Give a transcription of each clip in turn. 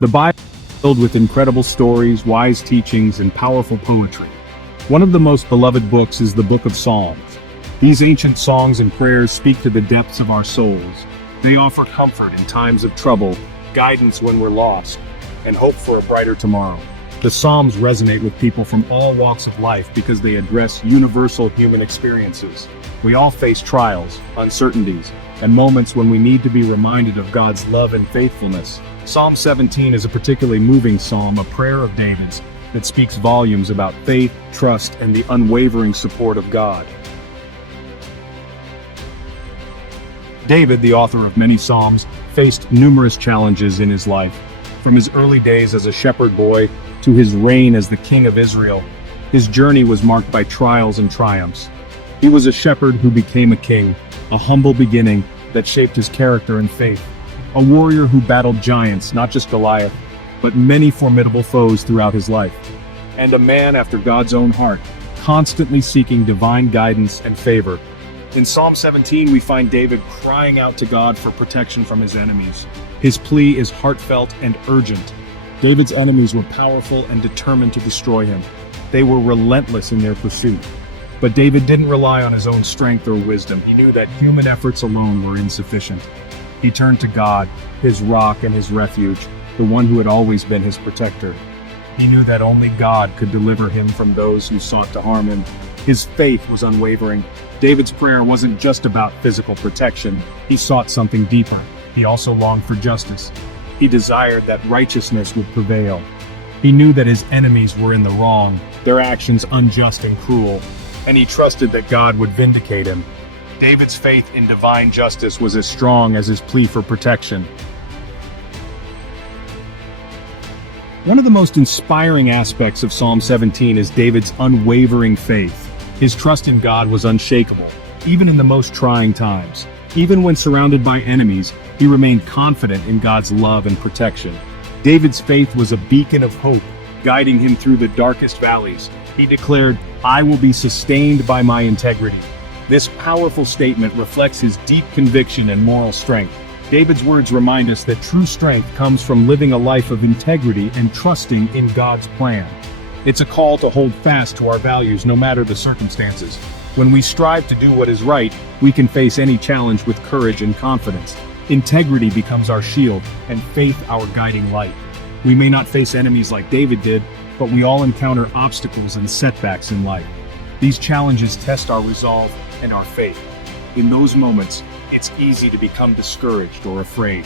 The Bible is filled with incredible stories, wise teachings, and powerful poetry. One of the most beloved books is the Book of Psalms. These ancient songs and prayers speak to the depths of our souls. They offer comfort in times of trouble, guidance when we're lost, and hope for a brighter tomorrow. The Psalms resonate with people from all walks of life because they address universal human experiences. We all face trials, uncertainties, and moments when we need to be reminded of God's love and faithfulness. Psalm 17 is a particularly moving psalm, a prayer of David's that speaks volumes about faith, trust, and the unwavering support of God. David, the author of many psalms, faced numerous challenges in his life. From his early days as a shepherd boy to his reign as the king of Israel, his journey was marked by trials and triumphs. He was a shepherd who became a king, a humble beginning that shaped his character and faith. A warrior who battled giants, not just Goliath, but many formidable foes throughout his life. And a man after God's own heart, constantly seeking divine guidance and favor. In Psalm 17, we find David crying out to God for protection from his enemies. His plea is heartfelt and urgent. David's enemies were powerful and determined to destroy him. They were relentless in their pursuit. But David didn't rely on his own strength or wisdom. He knew that human efforts alone were insufficient. He turned to God, his rock and his refuge, the one who had always been his protector. He knew that only God could deliver him from those who sought to harm him. His faith was unwavering. David's prayer wasn't just about physical protection. He sought something deeper. He also longed for justice. He desired that righteousness would prevail. He knew that his enemies were in the wrong, their actions unjust and cruel, and he trusted that God would vindicate him. David's faith in divine justice was as strong as his plea for protection. One of the most inspiring aspects of Psalm 17 is David's unwavering faith. His trust in God was unshakable, even in the most trying times. Even when surrounded by enemies, he remained confident in God's love and protection. David's faith was a beacon of hope, guiding him through the darkest valleys. He declared, "I will be sustained by my integrity." This powerful statement reflects his deep conviction and moral strength. David's words remind us that true strength comes from living a life of integrity and trusting in God's plan. It's a call to hold fast to our values no matter the circumstances. When we strive to do what is right, we can face any challenge with courage and confidence. Integrity becomes our shield, and faith our guiding light. We may not face enemies like David did, but we all encounter obstacles and setbacks in life. These challenges test our resolve and our faith. In those moments, it's easy to become discouraged or afraid.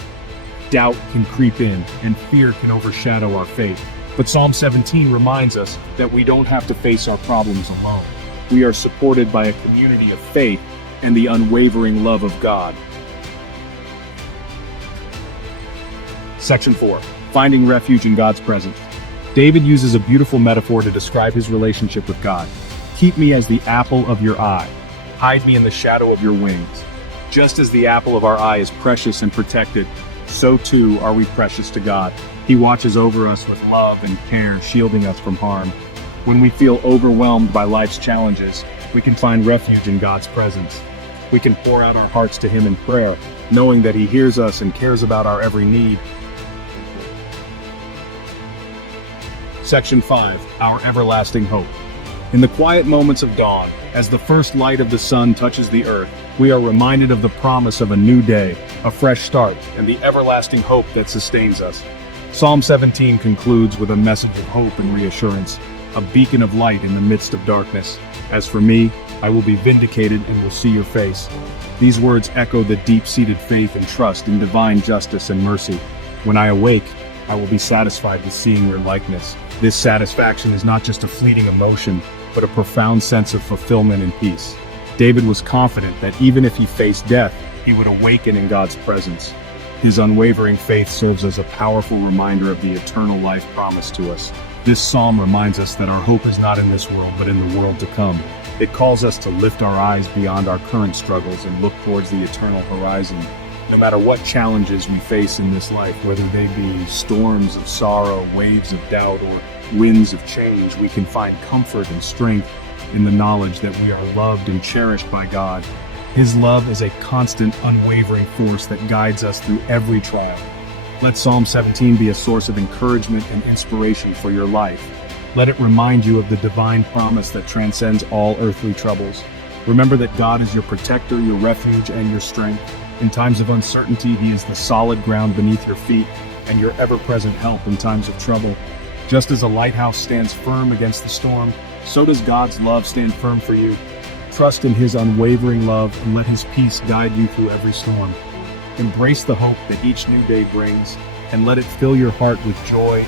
Doubt can creep in, and fear can overshadow our faith. But Psalm 17 reminds us that we don't have to face our problems alone. We are supported by a community of faith and the unwavering love of God. Section 4. Finding refuge in God's presence. David uses a beautiful metaphor to describe his relationship with God. "Keep me as the apple of your eye. Hide me in the shadow of your wings." Just as the apple of our eye is precious and protected, so too are we precious to God. He watches over us with love and care, shielding us from harm. When we feel overwhelmed by life's challenges, we can find refuge in God's presence. We can pour out our hearts to Him in prayer, knowing that He hears us and cares about our every need. Section 5. Our everlasting hope. In the quiet moments of dawn, as the first light of the sun touches the earth, we are reminded of the promise of a new day, a fresh start, and the everlasting hope that sustains us. Psalm 17 concludes with a message of hope and reassurance, a beacon of light in the midst of darkness. "As for me, I will be vindicated and will see your face." These words echo the deep-seated faith and trust in divine justice and mercy. "When I awake, I will be satisfied with seeing your likeness." This satisfaction is not just a fleeting emotion, but a profound sense of fulfillment and peace. David was confident that even if he faced death, he would awaken in God's presence. His unwavering faith serves as a powerful reminder of the eternal life promised to us. This psalm reminds us that our hope is not in this world, but in the world to come. It calls us to lift our eyes beyond our current struggles and look towards the eternal horizon. No matter what challenges we face in this life, whether they be storms of sorrow, waves of doubt, or winds of change, we can find comfort and strength in the knowledge that we are loved and cherished by God. His love is a constant, unwavering force that guides us through every trial. Let Psalm 17 be a source of encouragement and inspiration for your life. Let it remind you of the divine promise that transcends all earthly troubles. Remember that God is your protector, your refuge, and your strength. In times of uncertainty, He is the solid ground beneath your feet and your ever-present help in times of trouble. Just as a lighthouse stands firm against the storm, so does God's love stand firm for you. Trust in His unwavering love and let His peace guide you through every storm. Embrace the hope that each new day brings and let it fill your heart with joy,